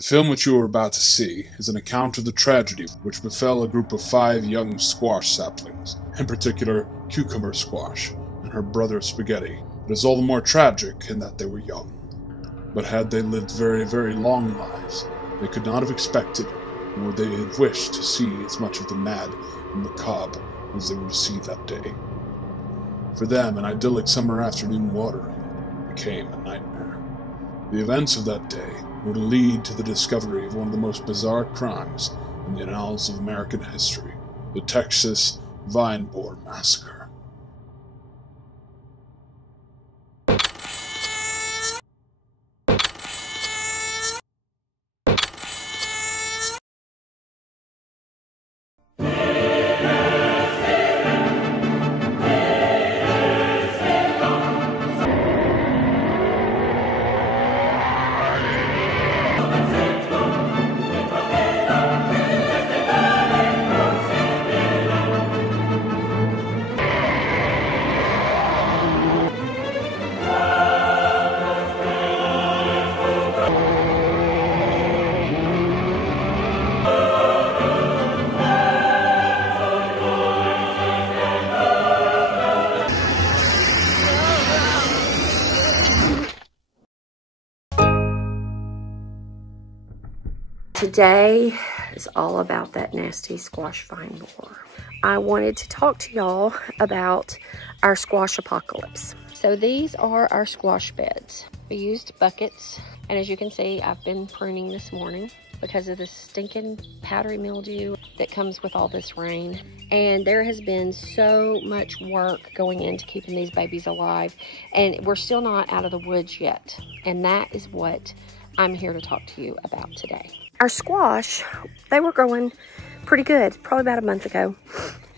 The film which you are about to see is an account of the tragedy which befell a group of 5 young squash saplings, in particular Cucumber Squash and her brother Spaghetti. It is all the more tragic in that they were young. But had they lived very, very long lives, they could not have expected, nor would they have wished to see as much of the mad and macabre as they were to see that day. For them, an idyllic summer afternoon watering became a nightmare. The events of that day were to lead to the discovery of one of the most bizarre crimes in the annals of American history, the Texas Vine Borer Massacre. Today is all about that nasty squash vine borer. I wanted to talk to y'all about our squash apocalypse. So these are our squash beds. We used buckets, and as you can see, I've been pruning this morning because of the stinking powdery mildew that comes with all this rain. And there has been so much work going into keeping these babies alive, and we're still not out of the woods yet. And that is what I'm here to talk to you about today. Our squash, they were growing pretty good, probably about a month ago.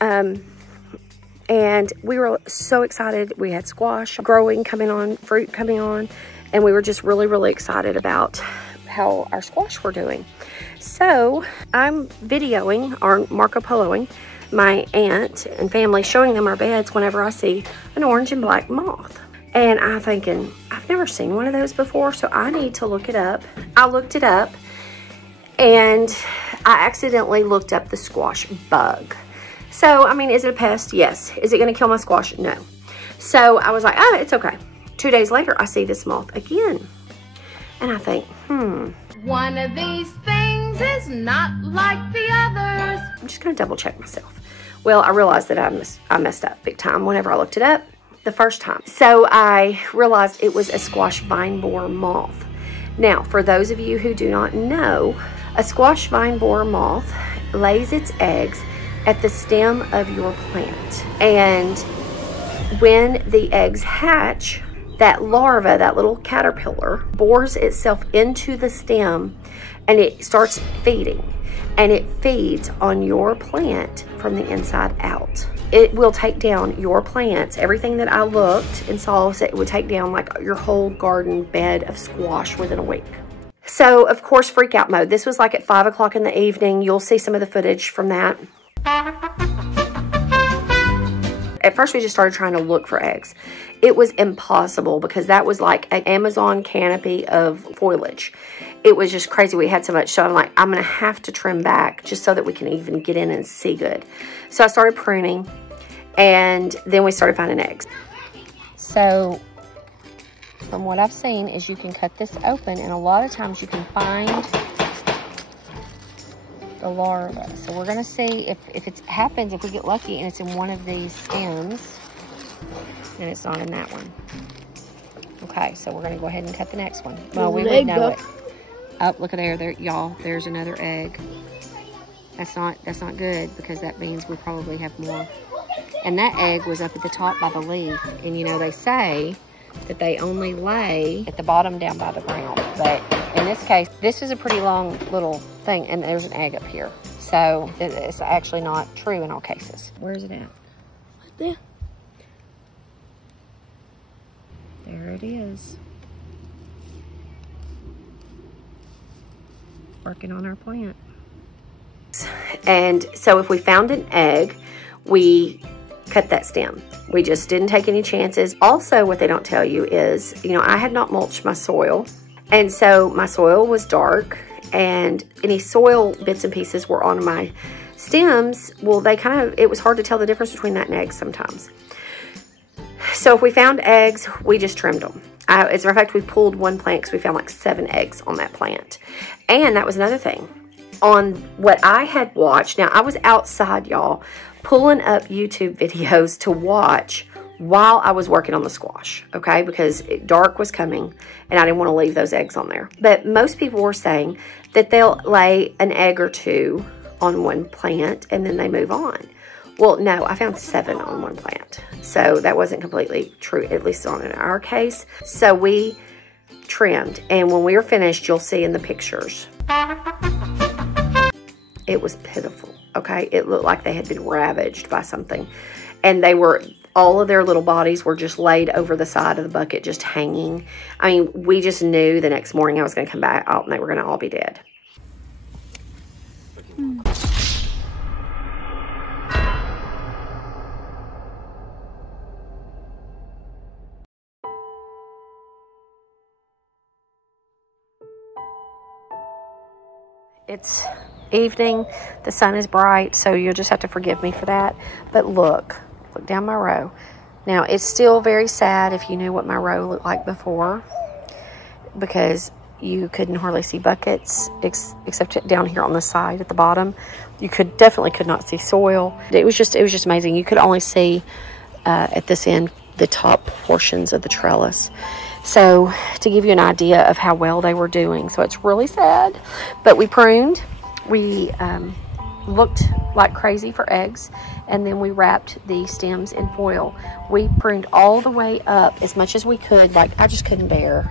And we were so excited. We had squash growing, coming on, fruit coming on, and we were just really, really excited about how our squash were doing. So I'm videoing or Marco Poloing my aunt and family, showing them our beds whenever I see an orange and black moth. And I'm thinking, I've never seen one of those before, so I need to look it up. I looked it up, and I accidentally looked up the squash bug. So, I mean, is it a pest? Yes. Is it going to kill my squash? No. So I was like, oh, it's okay. 2 days later, I see this moth again. And I think, one of these things is not like the others. I'm just going to double check myself. Well, I realized that I messed up big time whenever I looked it up the first time. So I realized it was a squash vine borer moth. Now, for those of you who do not know, a squash vine borer moth lays its eggs at the stem of your plant. And when the eggs hatch, that larva, that little caterpillar, bores itself into the stem and it starts feeding. And it feeds on your plant from the inside out. It will take down your plants. Everything that I looked and saw, it would take down like your whole garden bed of squash within a week. So, of course, freak out mode. This was like at 5 o'clock in the evening. You'll see some of the footage from that. At first, we just started trying to look for eggs. It was impossible because that was like an Amazon canopy of foliage. It was just crazy. We had so much. So I'm like, I'm going to have to trim back just so that we can even get in and see good. So I started pruning, and then we started finding eggs. So from what I've seen is you can cut this open, and a lot of times you can find the larva. So we're going to see if it happens, if we get lucky and it's in one of these stems, and it's not in that one. Okay, so we're going to go ahead and cut the next one. Well, we would know it. Oh, look at there, y'all. There's another egg. That's not good, because that means we probably have more. And that egg was up at the top by the leaf. And you know, they say that they only lay at the bottom down by the ground. But in this case, this is a pretty long little thing, and there's an egg up here. So it's actually not true in all cases. Where is it at? Right there. There it is. Working on our plant. And so if we found an egg, we cut that stem. We just didn't take any chances. Also, what they don't tell you is, you know, I had not mulched my soil. And so my soil was dark and any soil bits and pieces were on my stems, well, it was hard to tell the difference between that and eggs sometimes. So if we found eggs, we just trimmed them. As a matter of fact, we pulled one plant because we found like 7 eggs on that plant. And that was another thing. On what I had watched, now I was outside, y'all, pulling up YouTube videos to watch while I was working on the squash, okay? Because dark was coming and I didn't want to leave those eggs on there. But most people were saying that they'll lay an egg or 2 on one plant and then they move on. Well, no, I found 7 on one plant. So that wasn't completely true, at least on in our case. So we trimmed, and when we were finished, you'll see in the pictures, it was pitiful, okay? It looked like they had been ravaged by something. And all of their little bodies were just laid over the side of the bucket, just hanging. I mean, we just knew the next morning I was going to come back out and they were going to all be dead. It's evening, the sun is bright, so you'll just have to forgive me for that. But look down my row. Now, it's still very sad if you knew what my row looked like before, because you couldn't hardly see buckets, except down here on the side at the bottom. You definitely could not see soil. It was just amazing. You could only see at this end the top portions of the trellis. So to give you an idea of how well they were doing. So it's really sad, but we pruned. We looked like crazy for eggs, and then we wrapped the stems in foil. We pruned all the way up as much as we could. Like, I just couldn't bear.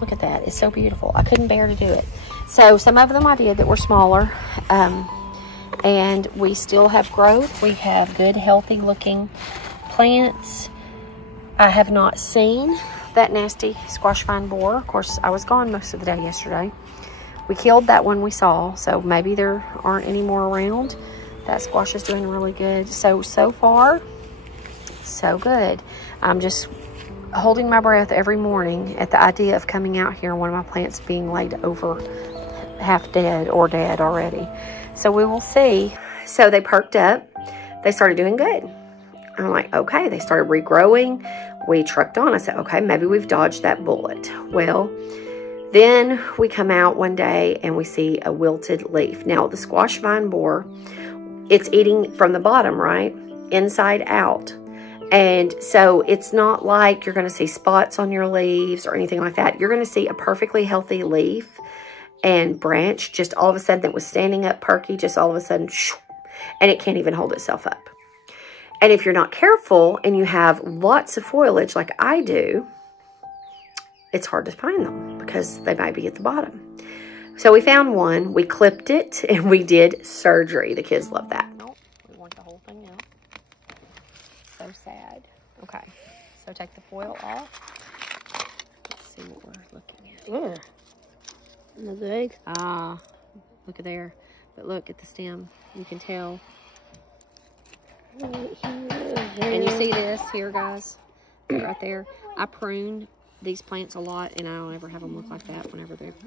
Look at that. It's so beautiful. I couldn't bear to do it. So some of them I did that were smaller, and we still have growth. We have good, healthy looking plants. I have not seen that nasty squash vine borer. Of course, I was gone most of the day yesterday. We killed that one we saw, so maybe there aren't any more around. That squash is doing really good. So far, so good. I'm just holding my breath every morning at the idea of coming out here and one of my plants being laid over half dead or dead already. So we will see. So they perked up. They started doing good. I'm like, okay, they started regrowing. We trucked on. I said, okay, maybe we've dodged that bullet. Well, then we come out one day and we see a wilted leaf. Now, the squash vine borer, it's eating from the bottom, right? Inside out. And so it's not like you're going to see spots on your leaves or anything like that. You're going to see a perfectly healthy leaf and branch just all of a sudden that was standing up perky, just all of a sudden, and it can't even hold itself up. And if you're not careful and you have lots of foliage like I do, it's hard to find them because they might be at the bottom. So we found one, we clipped it, and we did surgery. The kids love that. Nope, we want the whole thing out. So sad. Okay, so take the foil off. Let's see what we're looking at. Another egg. Ah, look at there. But look at the stem. You can tell. And you see this here, guys, right there. I pruned these plants a lot, and I don't ever have them look like that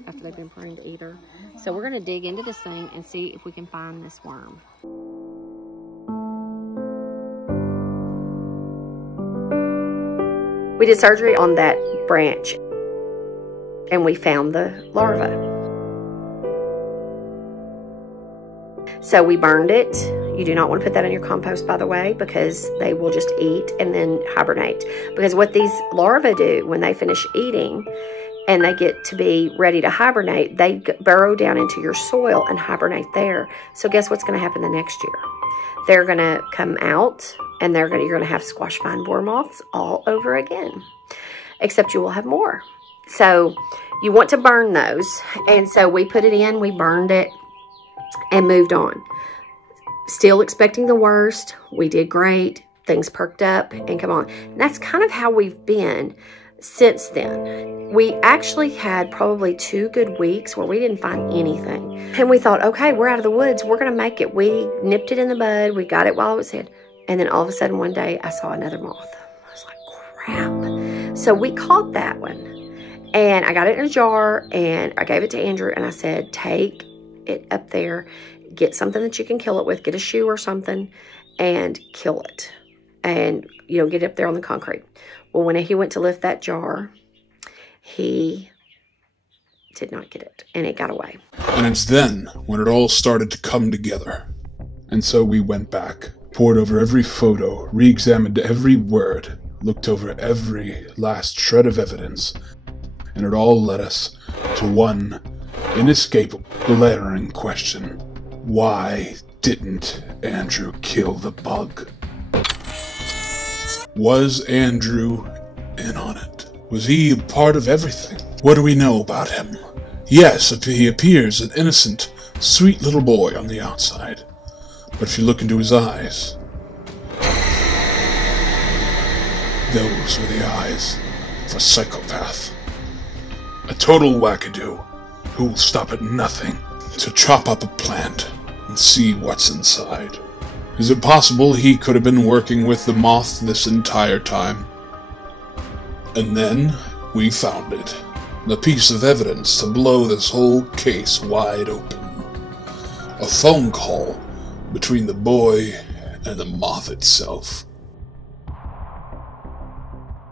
after they've been pruned either. So we're going to dig into this thing and see if we can find this worm. We did surgery on that branch, and we found the larva. So we burned it. You do not want to put that in your compost, by the way, because they will just eat and then hibernate. Because what these larvae do when they finish eating and they get to be ready to hibernate, they burrow down into your soil and hibernate there. So guess what's going to happen the next year? They're going to come out and you're going to have squash vine borer moths all over again. Except you will have more. So you want to burn those. And so we put it in, we burned it, and moved on. Still expecting the worst. We did great. Things perked up and come on. And that's kind of how we've been since then. We actually had probably 2 good weeks where we didn't find anything. And we thought, okay, we're out of the woods. We're going to make it. We nipped it in the bud. We got it while it was in. And then all of a sudden one day I saw another moth. I was like, crap. So we caught that one. And I got it in a jar, and I gave it to Andrew, and I said, take it up there, get something that you can kill it with, get a shoe or something, and kill it. And, you know, get it up there on the concrete. Well, when he went to lift that jar, he did not get it, and it got away. And it's then when it all started to come together. And so we went back, pored over every photo, re-examined every word, looked over every last shred of evidence, and it all led us to one inescapable, glaring question. Why didn't Andrew kill the bug? Was Andrew in on it? Was he a part of everything? What do we know about him? Yes, he appears an innocent, sweet little boy on the outside. But if you look into his eyes, those were the eyes of a psychopath. A total wackadoo who will stop at nothing to chop up a plant and see what's inside. Is it possible he could have been working with the moth this entire time? And then we found it. The piece of evidence to blow this whole case wide open. A phone call between the boy and the moth itself.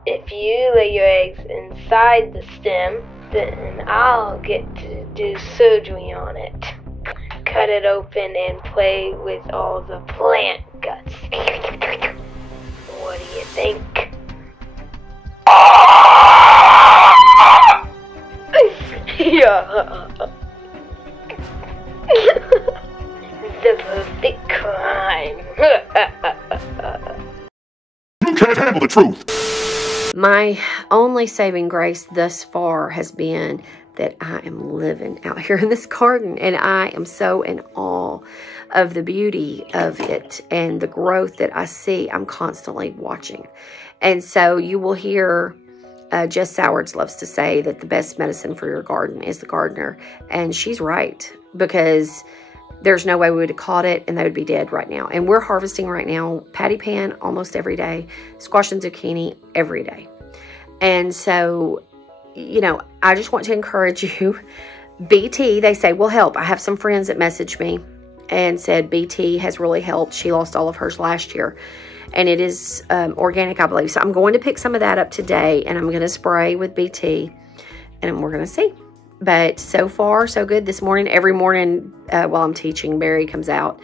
If you lay your eggs inside the stem, then I'll get to do surgery on it. Cut it open and play with all the plant guts. What do you think? Yeah. The perfect crime. You can't handle the truth! My only saving grace thus far has been that I am living out here in this garden, and I am so in awe of the beauty of it and the growth that I see. I'm constantly watching. And so you will hear Jess Sowards loves to say that the best medicine for your garden is the gardener. And she's right, because there's no way we would have caught it and they would be dead right now. And we're harvesting right now patty pan almost every day, squash and zucchini every day. And so, you know, I just want to encourage you. BT, they say, will help. I have some friends that messaged me and said BT has really helped. She lost all of hers last year. And it is organic, I believe. So I'm going to pick some of that up today, and I'm going to spray with BT, and we're going to see. But so far, so good. This morning, every morning while I'm teaching, Barry comes out,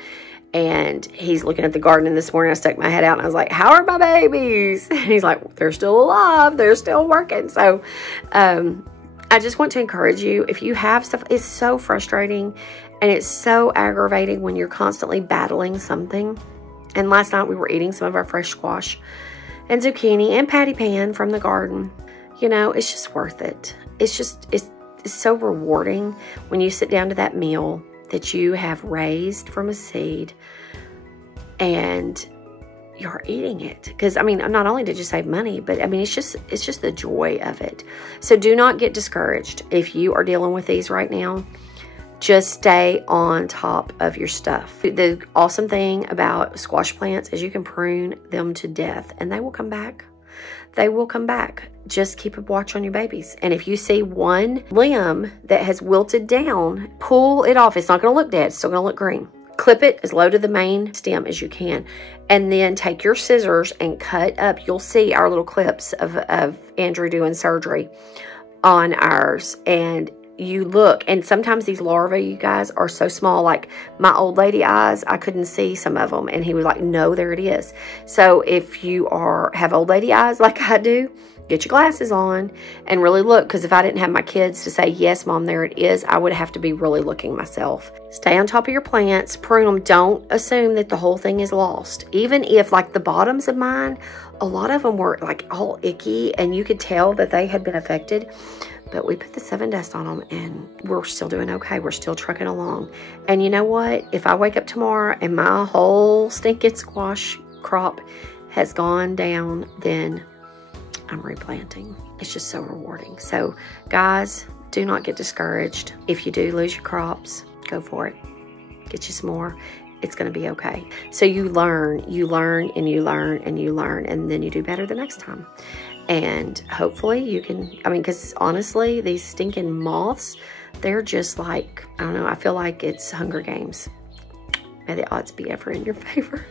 and he's looking at the garden. And this morning, I stuck my head out, and I was like, how are my babies? And he's like, they're still alive. They're still working. So I just want to encourage you, if you have stuff, it's so frustrating, and it's so aggravating when you're constantly battling something. And last night we were eating some of our fresh squash and zucchini and patty pan from the garden. You know, it's just worth it. It's so rewarding when you sit down to that meal that you have raised from a seed and you're eating it. Because, I mean, not only did you save money, but, I mean, it's just the joy of it. So do not get discouraged if you are dealing with these right now. Just stay on top of your stuff. The awesome thing about squash plants is you can prune them to death and they will come back. They will come back. Just keep a watch on your babies. And if you see one limb that has wilted down, pull it off. It's not going to look dead. It's still going to look green. Clip it as low to the main stem as you can. And then take your scissors and cut up. You'll see our little clips of Andrew doing surgery on ours. And you look, and sometimes these larvae, you guys, are so small. Like my old lady eyes, I couldn't see some of them, and he was like, no, there it is. So if you have old lady eyes like I do, get your glasses on and really look, because if I didn't have my kids to say, yes, Mom, there it is, I would have to be really looking myself. Stay on top of your plants, prune them. Don't assume that the whole thing is lost. Even if, like the bottoms of mine, a lot of them were like all icky, and you could tell that they had been affected. But we put the 7 Dust on them, and we're still doing okay. We're still trucking along. And you know what? If I wake up tomorrow and my whole stinking squash crop has gone down, then I'm replanting. It's just so rewarding. So, guys, do not get discouraged. If you do lose your crops, go for it. Get you some more. It's going to be okay. So you learn, and you learn, and you learn, and then you do better the next time. And hopefully you can, I mean, because honestly, these stinking moths, they're just like, I don't know, I feel like it's Hunger Games. May the odds be ever in your favor.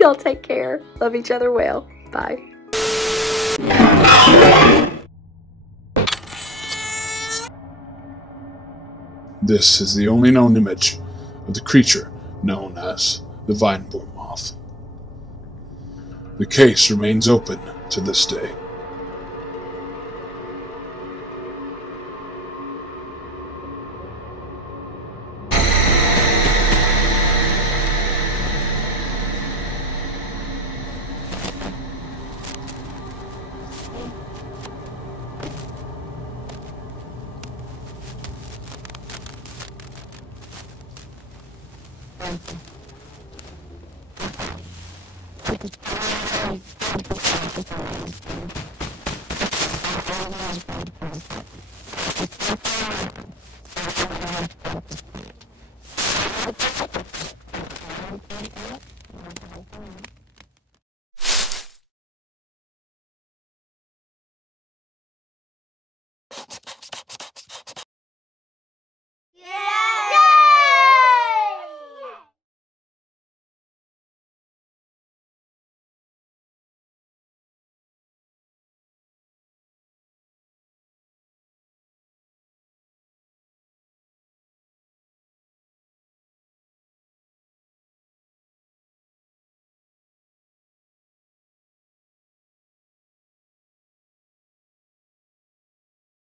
Y'all take care. Love each other well. Bye. This is the only known image of the creature known as the Vine Borer Moth. The case remains open to this day.